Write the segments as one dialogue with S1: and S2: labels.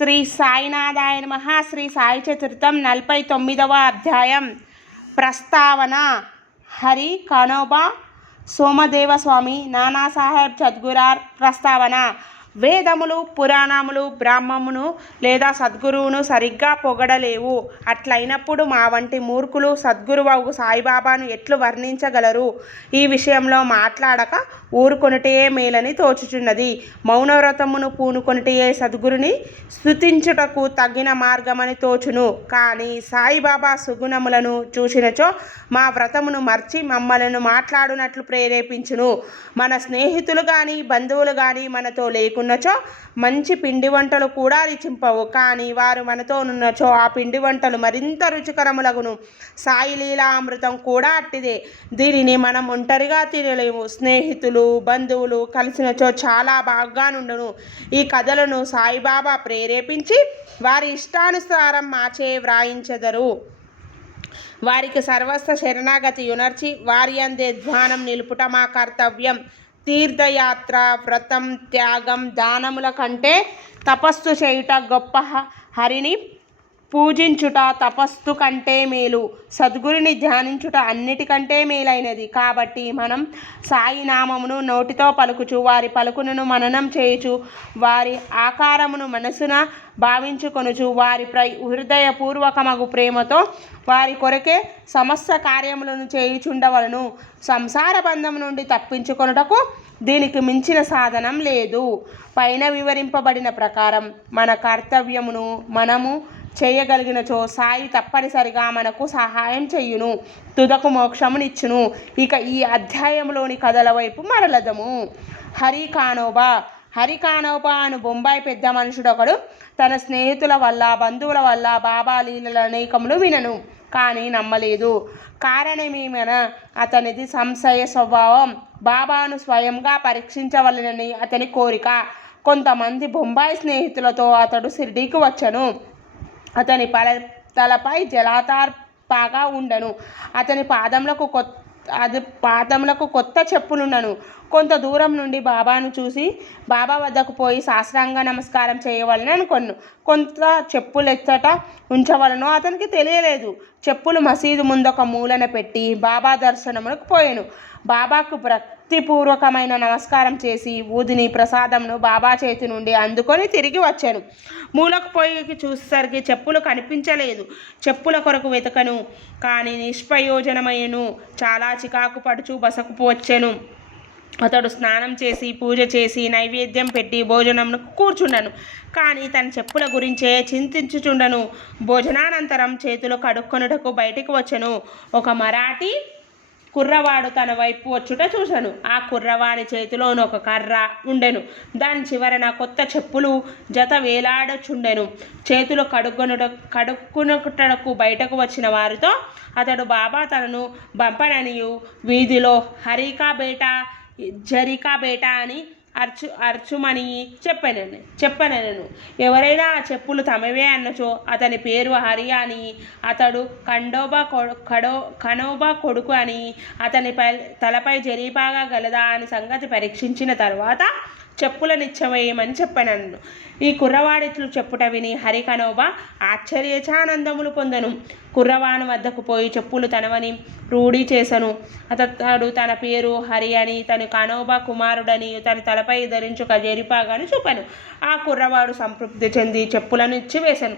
S1: శ్రీ సాయినాథాయ నమ. శ్రీ సాయి చతుర్థం నలభై తొమ్మిదవ అధ్యాయం. ప్రస్తావన. హరి కనోబా సోమదేవ స్వామి నానాసాహెబ్ సద్గురార్ ప్రస్తావన. వేదములు పురాణములు బ్రాహ్మమును లేదా సద్గురువును సరిగ్గా పొగడలేవు. అట్లయినప్పుడు మా వంటి మూర్ఖులు సద్గురువు సాయిబాబాను ఎట్లు వర్ణించగలరు? ఈ విషయంలో మాట్లాడక ఊరుకొనుటే మేలని తోచుచున్నది. మౌనవ్రతమును పూనుకొనుటే సద్గురుని స్తుతించుటకు తగిన మార్గమని తోచును. కానీ సాయిబాబా సుగుణములను చూసినచో మా వ్రతమును మర్చి మమ్మలను మాట్లాడునట్లు ప్రేరేపించును. మన స్నేహితులు కానీ బంధువులు కానీ మనతో లేకు లేకున్నచో మంచి పిండి వంటలు కూడా రుచింపవు. కానీ వారు మనతో ఉన్నచో ఆ పిండి వంటలు మరింత రుచికరములగును. సాయి లీలామృతం కూడా అట్టిదే. దీనిని మనం ఒంటరిగా తినలేము. స్నేహితులు బంధువులు కలిసినచో చాలా బాగా నుండును ఈ కథలను సాయిబాబా ప్రేరేపించి వారి ఇష్టానుసారం మాచే వ్రాయించెదరు. వారికి సర్వస్వ శరణాగతి యునర్చి వారి అందే ధ్వానం నిలుపుట మా కర్తవ్యం. తీర్థయాత్ర వ్రతం త్యాగం దానముల కంటే తపస్సు చేయుట గొప్ప హరిని పూజించుట తపస్సు కంటే మేలు. సద్గురుని ధ్యానించుట అన్నిటికంటే మేలైనది. కాబట్టి మనం సాయినామమును నోటితో పలుకుచు వారి పలుకును మననం చేయుచు వారి ఆకారమును మనసున భావించుకొనుచు వారి ప్ర హృదయపూర్వకమగు ప్రేమతో వారి కొరకే సమస్త కార్యములను చేయుచుండవలను. సంసార బంధం నుండి తప్పించుకొనుటకు దీనికి మించిన సాధనం లేదు. పైన వివరింపబడిన ప్రకారం మన కర్తవ్యమును మనము చేయగలిగినచో సాయి తప్పనిసరిగా మనకు సహాయం చెయ్యును తుదకు మోక్షమునిచ్చును. ఇక ఈ అధ్యాయంలోని కథల వైపు మరలదము. హరి కానోబా. హరి కానోబా అను బొంబాయి పెద్ద మనుషుడొకడు తన స్నేహితుల వల్ల బంధువుల వల్ల బాబా లీలల అనేకములు వినను కానీ నమ్మలేదు. కారణమేమన? అతనిది సంశయ స్వభావం. బాబాను స్వయంగా పరీక్షించవలనని అతని కోరిక. కొంతమంది బొంబాయి స్నేహితులతో అతడు షిర్డీకి వచ్చను. అతని పల తలపై జలాతార్పాగా ఉండను. అతని పాదములకు కొత్త అది పాదములకు కొత్త చెప్పులున్నను. కొంత దూరం నుండి బాబాను చూసి బాబా వద్దకు పోయి శాస్త్రాంగ నమస్కారం చేయవలని అనుకొను కొంత చెప్పులెచ్చట ఉంచవలను. అతనికి తెలియలేదు. చెప్పులు మసీదు ముందొక మూలన పెట్టి బాబా దర్శనములకు పోయాను. బాబాకు భక్తిపూర్వకమైన నమస్కారం చేసి ఊదిని ప్రసాదంను బాబా చేతి నుండి అందుకొని తిరిగి వచ్చాను. మూలకు పోయి చూసేసరికి చెప్పులు కనిపించలేదు. చెప్పుల కొరకు వెతకను. కానీ నిష్ప్రయోజనమైనను చాలా చికాకు పడుచు బసకు వచ్చాను. అతడు స్నానం చేసి పూజ చేసి నైవేద్యం పెట్టి భోజనంను కూర్చుండను. కానీ తన చెప్పుల గురించే చింతించుచుండను. భోజనానంతరం చేతులు కడుక్కొనుటకు బయటికి వచ్చను. ఒక మరాఠీ కుర్రవాడు తన వైపు వచ్చుట చూశాను ఆ కుర్రవాడి చేతిలోని ఒక కర్ర ఉండెను. దాని చివరన కొత్త చెప్పులు జత వేలాడచుండెను. చేతులు కడుక్కొనుట కడుక్కునుటకు బయటకు వచ్చిన వారితో అతడు బాబా తనను బంపననియు. వీధిలో హరికా బేటా జరికా బేటా అని అర్చు అర్చుమని చెప్పాను చెప్పనను ఎవరైనా ఆ చెప్పులు తమవే అన్నచో అతని పేరు హరి అని అతడు కండోబా కడో కనోబా కొడుకు అని అతని పై తలపై జరీబాగా గలదా అని సంగతి పరీక్షించిన తర్వాత చెప్పుల నిత్యమేయమని చెప్పాను ఈ కుర్రవాడిట్లు చెప్పుట విని హరికనోబ ఆశ్చర్యచానందములు పొందను. కుర్రవాని వద్దకు పోయి చెప్పులు తనవని రూఢీ చేసను. అతడు తన పేరు హరి అని తన కనోబ కుమారుడని తన తలపై ధరించుక జరిపాగాని చూపాను ఆ కుర్రవాడు సంతృప్తి చెంది చెప్పులను ఇచ్చివేశాను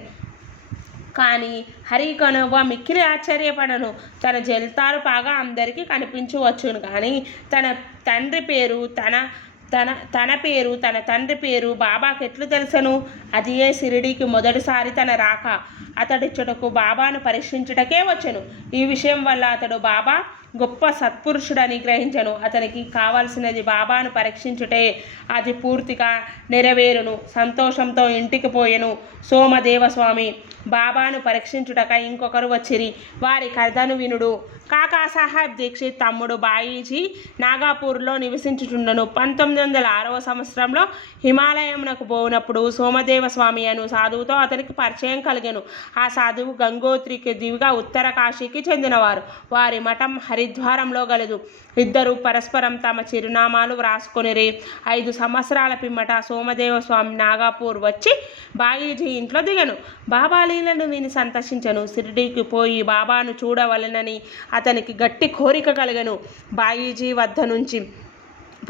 S1: కానీ హరి కనువ మిక్కిలి ఆశ్చర్యపడను. తన జల్తారు బాగా అందరికీ కనిపించవచ్చును కానీ తన తండ్రి పేరు తన తన తన పేరు తన తండ్రి పేరు బాబాకి ఎట్లు తెలుసను? అది ఏ సిరిడీకి మొదటిసారి తన రాక. అతడిచ్చుటకు బాబాను పరీక్షించుటకే వచ్చెను. ఈ విషయం వల్ల అతడు బాబా గొప్ప సత్పురుషుడని గ్రహించను. అతనికి కావాల్సినది బాబాను పరీక్షించుటే అది పూర్తిగా నెరవేరును. సంతోషంతో ఇంటికి పోయెను. సోమదేవస్వామి బాబాను పరీక్షించుటక ఇంకొకరు వచ్చిరి. వారి కథను వినుడు. కాకా సాహెబ్ దీక్షిత్ తమ్ముడు బాయిజీ నాగాపూర్లో నివసించుచుండను. పంతొమ్మిది వందల ఆరవ సంవత్సరంలో హిమాలయమునకు పోయినప్పుడు సోమదేవ స్వామి అను సాధువుతో అతనికి పరిచయం కలిగెను. ఆ సాధువు గంగోత్రికి దివిగా ఉత్తర కాశీకి చెందినవారు. వారి మఠం హరి హరిద్వారంలో గలదు. ఇద్దరు పరస్పరం తమ చిరునామాలు వ్రాసుకొనిరి. ఐదు సంవత్సరాల పిమ్మట సోమదేవ స్వామి నాగాపూర్ వచ్చి బాగీజీ ఇంట్లో దిగను. బాబా లీలను విని సంతర్శించను షిరిడీకి పోయి బాబాను చూడవలనని అతనికి గట్టి కోరిక కలిగను. బాయిజీ వద్ద నుంచి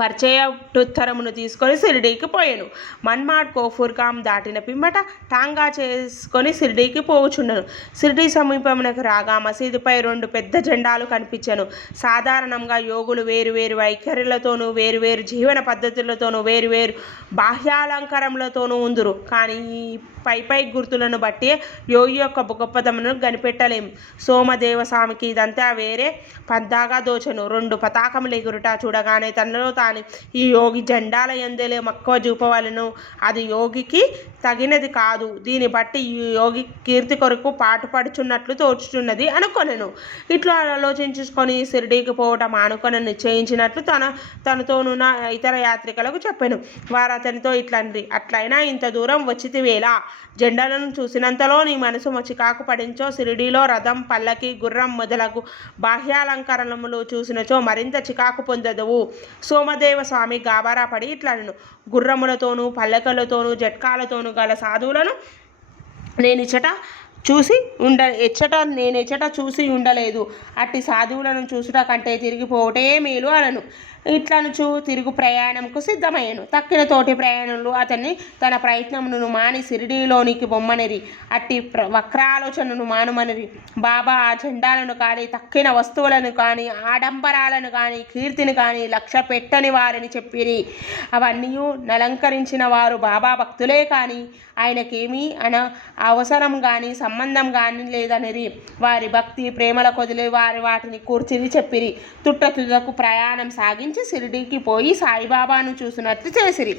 S1: పరిచయోత్తరమును తీసుకొని షిరిడీకి పోయాను. మన్మాడ్ కోఫూర్గాం దాటిన పిమ్మట టాంగా చేసుకొని షిరిడీకి పోవుచుండను. షిరిడీ సమీపమునకు రాగా మసీదుపై రెండు పెద్ద జెండాలు కనిపించాను. సాధారణంగా యోగులు వేరువేరు వైఖరులతోనూ వేరువేరు జీవన పద్ధతులతోనూ వేరువేరు బాహ్యాలంకారములతోనూ ఉందురు. కానీ పై పై గుర్తులను బట్టి యోగి యొక్క గొప్పదమును కనిపెట్టలేం సోమదేవ స్వామికి ఇదంతా వేరే. పద్దాగా దోచను. రెండు పతాకములు ఎగురుట చూడగానే తనలో తాను ఈ యోగి జెండాల ఎందేలే మక్కువ చూపవలను. అది యోగికి తగినది కాదు. దీన్ని బట్టి ఈ యోగి కీర్తి కొరకు పాటుపడుచున్నట్లు తోచుచున్నది అనుకొనను. ఇట్లా ఆలోచించుకొని షిరిడీకి పోవటం అనుకొని నిశ్చయించినట్లు తన తనతోనున్న ఇతర యాత్రికులకు చెప్పాను. వారు అతనితో ఇట్లండ్రి. అట్లయినా ఇంత దూరం వచ్చితివేలా జెండాలను చూసినంతలో నీ మనసు చికాకు పడించో షిరిడీలో రథం పల్లకి గుర్రం మొదలగు బాహ్యాలంకరణములు చూసినచో మరింత చికాకు పొందదువు. సోమదేవ స్వామి గాబరా పడి ఇట్లను గుర్రములతోనూ పల్లకలతోనూ జట్కాలతోనూ గల సాధువులను నేనిచ్చట చూసి ఉండ ఎచ్చట నేను ఎచ్చట చూసి ఉండలేదు. అట్టి సాధువులను చూసుట కంటే తిరిగిపోవటే మేలు అనను. ఇట్లనుచు తిరుగు ప్రయాణంకు సిద్ధమయ్యను. తక్కిన తోటి ప్రయాణులు అతన్ని తన ప్రయత్నమును మాని సిరిడీలోనికి బొమ్మనిరి. అట్టి ప్ర వక్రాలోచనను మానుమనిరి. బాబా ఆ జెండాలను కానీ తక్కిన వస్తువులను కానీ ఆడంబరాలను కానీ కీర్తిని కానీ లక్ష్య పెట్టని వారని చెప్పిరి. అవన్నీ నలంకరించిన వారు బాబా భక్తులే కానీ ఆయనకేమీ అన అవసరం కానీ సంబంధం కానీ లేదనిరి. వారి భక్తి ప్రేమల కొదిలి వారి వాటిని కూర్చిది చెప్పిరి. తుట్ట తుదకు ప్రయాణం సాగించి షిరిడీకి పోయి సాయిబాబాను చూసినట్లు చేసిరి.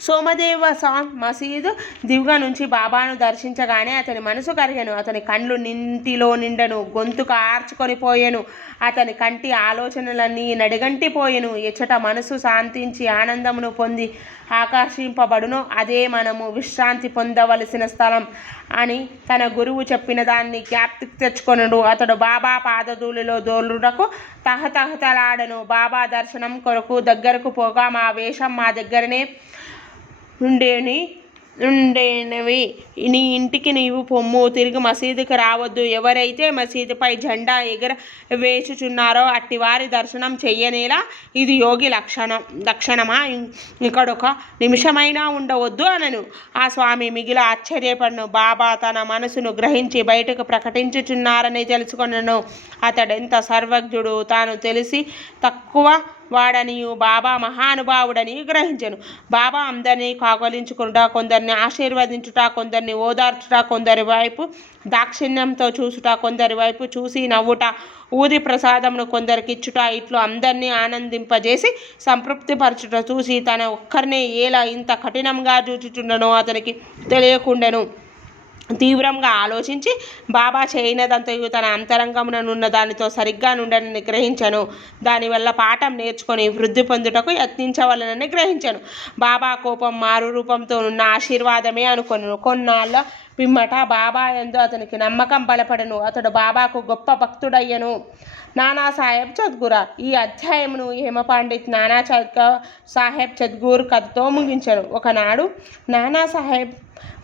S1: సోమదేవ సాంగ్ మసీదు దివ్గా నుంచి బాబాను దర్శించగానే అతని మనసు కరిగను. అతని కండ్లు నింటిలో నిండను. గొంతు కార్చుకొని పోయెను. అతని కంటి ఆలోచనలన్నీ నడిగంటిపోయెను ఎచ్చట మనసు శాంతించి ఆనందమును పొంది ఆకర్షింపబడును. అదే మనము విశ్రాంతి పొందవలసిన స్థలం అని తన గురువు చెప్పిన దాన్ని జ్ఞాప్తికి తెచ్చుకొనడు. అతడు బాబా పాదధూళిలో దోలుడకు తహతహతలాడను. బాబా దర్శనం కొరకు దగ్గరకు పోగా మా వేషం మా దగ్గరనే ఉండేని ఉండేనవి నీ ఇంటికి నీవు పొమ్ము తిరిగి మసీదుకి రావద్దు. ఎవరైతే మసీదుపై జెండా ఎగర వేచుచున్నారో అట్టి వారి దర్శనం చెయ్యనేలా ఇది యోగి లక్షణం లక్షణమా? ఇక్కడొక నిమిషమైనా ఉండవద్దు అనను. ఆ స్వామి మిగిలి ఆశ్చర్యపడను. బాబా తన మనసును గ్రహించి బయటకు ప్రకటించుచున్నారని తెలుసుకొనను. అతడెంత సర్వజ్ఞుడు? తాను తెలిసి తక్కువ వాడనియు బాబా మహానుభావుడని గ్రహించను. బాబా అందరినీ కాగలించుకునుట కొందరిని ఆశీర్వదించుట కొందరిని ఓదార్చుట కొందరి వైపు దాక్షిణ్యంతో చూసుట కొందరి వైపు చూసి నవ్వుట ఊది ప్రసాదమును కొందరికి ఇచ్చుట ఇట్లు అందరినీ ఆనందింపజేసి సంతృప్తిపరచుట చూసి తన ఒక్కరినే ఎలా ఇంత కఠినంగా చూచుచుండనో అతనికి తెలియకుండెను. తీవ్రంగా ఆలోచించి బాబా చేయనదంతయు తన అంతరంగముననున్న దానితో సరిగ్గా నుండనని గ్రహించను. దానివల్ల పాఠం నేర్చుకొని వృద్ధి పొందుటకు యత్నించవలనని గ్రహించను. బాబా కోపం మారు రూపంతో ఉన్న ఆశీర్వాదమే అనుకొను. కొన్నాళ్ళ పిమ్మట బాబా ఎందు అతనికి నమ్మకం బలపడను. అతడు బాబాకు గొప్ప భక్తుడయ్యను. నానా సాహెబ్ చద్గురా ఈ అధ్యాయమును హేమపాండిత్ నానా చద్ సాహెబ్ చద్గూర్ కథతో ముగించను. ఒకనాడు నానా సాహెబ్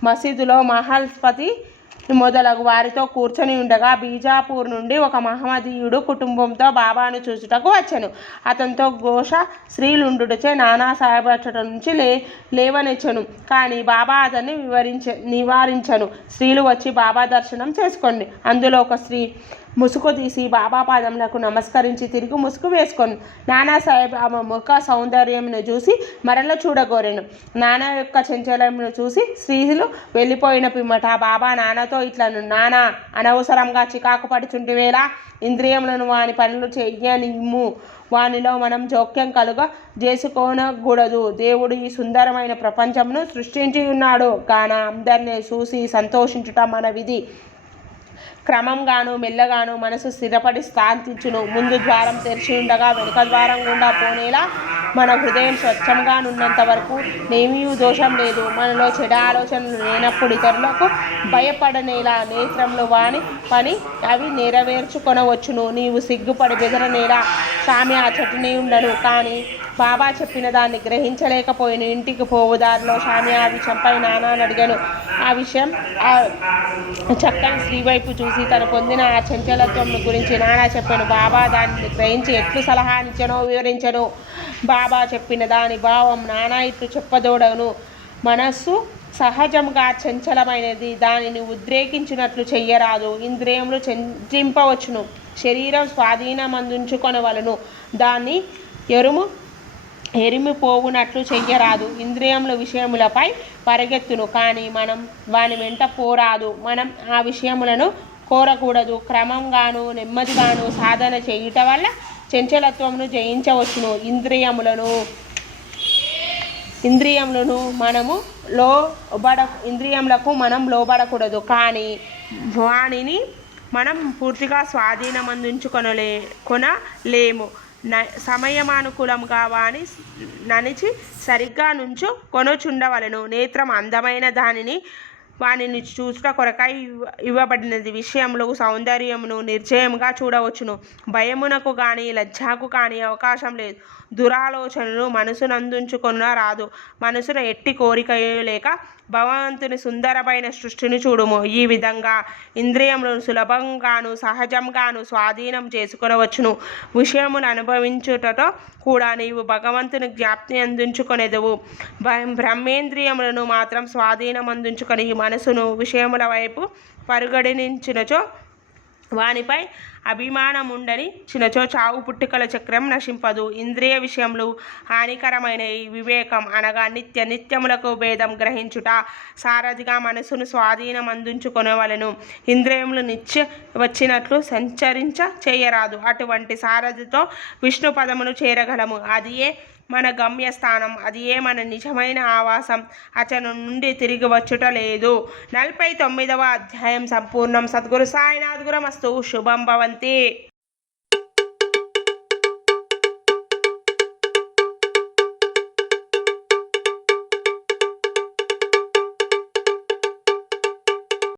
S1: మసీదులో మహాల్పతి మొదలగు వారితో కూర్చొని ఉండగా బీజాపూర్ నుండి ఒక మహమ్మదీయుడు కుటుంబంతో బాబాను చూచుటకు వచ్చాను. అతనితో ఘోష స్త్రీలుండుటచే నానా సాహెబ్ నుంచి లే లేవనిచ్చను. కానీ బాబా అతన్ని వివరించ నివారించను. స్త్రీలు వచ్చి బాబా దర్శనం చేసుకోండి. అందులో ఒక స్త్రీ ముసుగు తీసి బాబా పాదములకు నమస్కరించి తిరిగి ముసుగు వేసుకొని నానాసాహెబ్ ఆమె ముఖ సౌందర్యమును చూసి మరల చూడగోరెను. నానా యొక్క చంచలమును చూసి స్త్రీలు వెళ్ళిపోయిన పిమ్మట బాబా నాన్నతో ఇట్లను నానా అనవసరంగా చికాకు పడుచుంటివేలా ఇంద్రియములను వాని పనులు చెయ్యనిమ్ము. వానిలో మనం జోక్యం కలుగ చేసుకోనకూడదు దేవుడు ఈ సుందరమైన ప్రపంచమును సృష్టించి ఉన్నాడు కాన అందరినీ చూసి సంతోషించుట మన విధి. క్రమంగాను మెల్లగాను మనసు స్థిరపడి శాంతించును ముందు ద్వారం తెరిచి ఉండగా వెనుక ద్వారం గుండా పోనేలా మన హృదయం స్వచ్ఛంగానున్నంత వరకు నేమీ దోషం లేదు. మనలో చెడ ఆలోచనలు లేనప్పుడు ఇతరులకు భయపడనేలా నేత్రంలో వాని పని అవి నెరవేర్చుకొనవచ్చును. నీవు సిగ్గుపడి బెదరనేలా స్వామి ఆ చెట్టునే ఉండను. కానీ బాబా చెప్పిన దాన్ని గ్రహించలేకపోయిన. ఇంటికి పోవు దారిలో స్వామి ఆ విషయంపై నానాని అడిగాను. ఆ విషయం ఆ చక్కని స్త్రీ వైపు చూసి తను పొందిన ఆ చంచలత్వం గురించి నానా చెప్పాను బాబా దాన్ని గ్రహించి ఎట్లు సలహానిచ్చనో వివరించను బాబా చెప్పిన దాని భావం నానా ఇట్లు చెప్పదోడను. మనస్సు సహజంగా చంచలమైనది. దానిని ఉద్రేకించినట్లు చెయ్యరాదు. ఇంద్రియములు చెంచింపవచ్చును. శరీరం స్వాధీనమందుంచుకొనవలను. దాన్ని ఎరుము ఎరిమిపోవునట్లు చెయ్యరాదు. ఇంద్రియముల విషయములపై పరిగెత్తును. కానీ మనం వాని వెంట పోరాదు. మనం ఆ విషయములను కోరకూడదు. క్రమంగాను నెమ్మదిగాను సాధన చేయుట వల్ల చంచలత్వమును జయించవచ్చును. ఇంద్రియములను ఇంద్రియములను మనము లోబడ ఇంద్రియములకు మనం లోబడకూడదు. కానీ వానిని మనం పూర్తిగా స్వాధీనమందించుకొనలే కొనలేము. సమయమానుకూలంగా వాని ననిచి సరిగ్గా నుంచు కొనుచుండవలను. నేత్రం అందమైన దానిని వానిని చూసుట కొరకై ఇవ్వబడినది. విషయంలో సౌందర్యమును నిర్జయముగా చూడవచ్చును. భయమునకు కానీ లజ్జాకు కానీ అవకాశం లేదు. దురాలోచనలు మనసునందుంచుకొన రాదు. మనసున ఎట్టి కోరిక లేక భగవంతుని సుందరమైన సృష్టిని చూడుము. ఈ విధంగా ఇంద్రియములను సులభంగాను సహజంగాను స్వాధీనం చేసుకునవచ్చును. విషయమును అనుభవించుటతో కూడా నీవు భగవంతుని జ్ఞాప్తి అందించుకునేదవు. బ్రహ్మేంద్రియములను మాత్రం స్వాధీనం అందించుకొని మనసును విషయముల వైపు పరుగడినించినచో వానిపై అభిమానముండని చినచో చావు పుట్టుకల చక్రం నశింపదు. ఇంద్రియ విషయములు హానికరమైన వివేకం అనగా నిత్య నిత్యములకు భేదం గ్రహించుట. సారథిగా మనసును స్వాధీనం అందించుకొనవలను ఇంద్రియములు నిత్య వచ్చినట్లు సంచరించ చేయరాదు. అటువంటి సారథితో విష్ణు పదమును చేరగలము. అది ఏ మన గమ్యస్థానం. అది ఏ మన నిజమైన ఆవాసం? అతను నుండి తిరిగి వచ్చుట లేదు. నలభై తొమ్మిదవ అధ్యాయం సంపూర్ణం. సద్గురు సాయినాథ్ గురమస్తు. శుభం భవంతి.